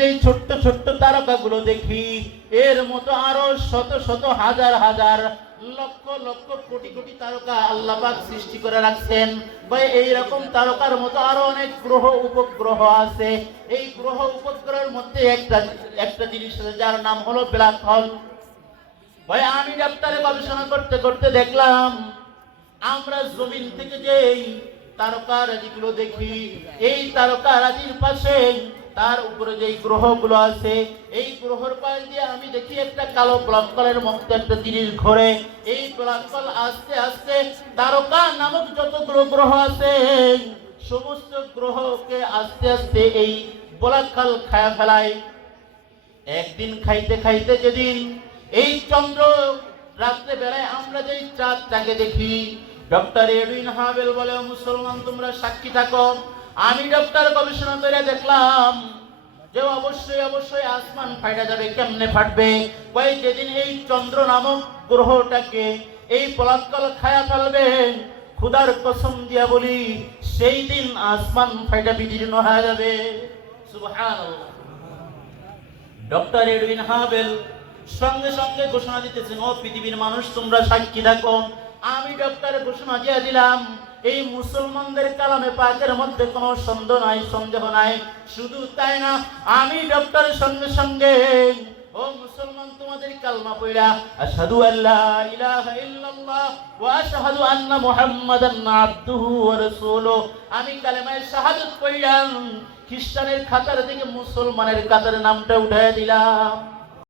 যে ছোট্ট ছোট্ট তারকাগুলো দেখি, এর মতো আরো শত শত হাজার হাজার লক্ষ লক্ষ কোটি কোটি তারকা আল্লাহ পাক সৃষ্টি করে রাখছেন। ভাই এইরকম তারকার মতো আরো অনেক গ্রহ উপগ্রহ আছে। এই গ্রহ উপগ্রহের মধ্যে একটা একটা জিনিস আছে যার নাম হলো ব্ল্যাক হোল। ভাই আমি ডাক্তারে গবেষণা করতে করতে দেখলাম, আমরা জমিন থেকে যেই তারকারাজিগুলো দেখি, এই তারকারাজির পাশে তার উপরে যেই গ্রহগুলো আছে, এই গ্রহের পাশ দিয়ে আমি দেখি একটা কালো ব্ল্যাক হোলের মধ্যে একটা জিনিস ঘোরে। এই ব্ল্যাক হোল আস্তে আস্তে তারকা নামক যতগুলো গ্রহ আছে সমস্ত গ্রহকে আস্তে আস্তে এই ব্ল্যাক হোল খায়া ফেলায়। একদিন খাইতে খাইতে যেদিন এই চন্দ্র রাত্রে বেলায় আমরা যেই চাঁদটাকে দেখি, ডক্টর এডুইন হাবেল বলে, মুসলমান তোমরা সাক্ষী থাকো, আমি ডক্টর গবেষণা করে দেখলাম যে অবশ্যই অবশ্যই আসমান ফাইটা যাবে। কেমনে ফাটবে? কই যেদিন এই চন্দ্র নামক গ্রহটাকে এই পলাৎকল খায়া ফেলবে, খুদার কসম দিয়া বলি সেই দিন আসমান ফাইটা বিদীর্ণ হয়ে যাবে। সুবহানাল্লাহ। ডক্টর এডুইন হাবেল সঙ্গে সঙ্গে ঘোষণা দিতেছেন, ও পৃথিবীর মানুষ তোমরা সাক্ষী থাকো, আমি ডক্টর ঘোষণা দিয়ে দিলাম এই মুসলমানদের কালামে পাকের মধ্যে কোনো সন্দেহ নাই, সন্দেহ নাই। শুধু তাই না, আমি ডক্টর সঙ্গে সঙ্গে, ও মুসলমান তোমাদের কালমা পড়া আশহাদু আল্লা ইলাহা ইল্লাল্লাহ ওয়া আশহাদু আন্না মুহাম্মাদান আবদুহু ওয়া রাসূলুহু, আমি কালেমায়ে শাহাদাত পড়লাম, খ্রিস্টানের খাতার থেকে মুসলমানের কাতারে নামটা উঠায় দিলাম।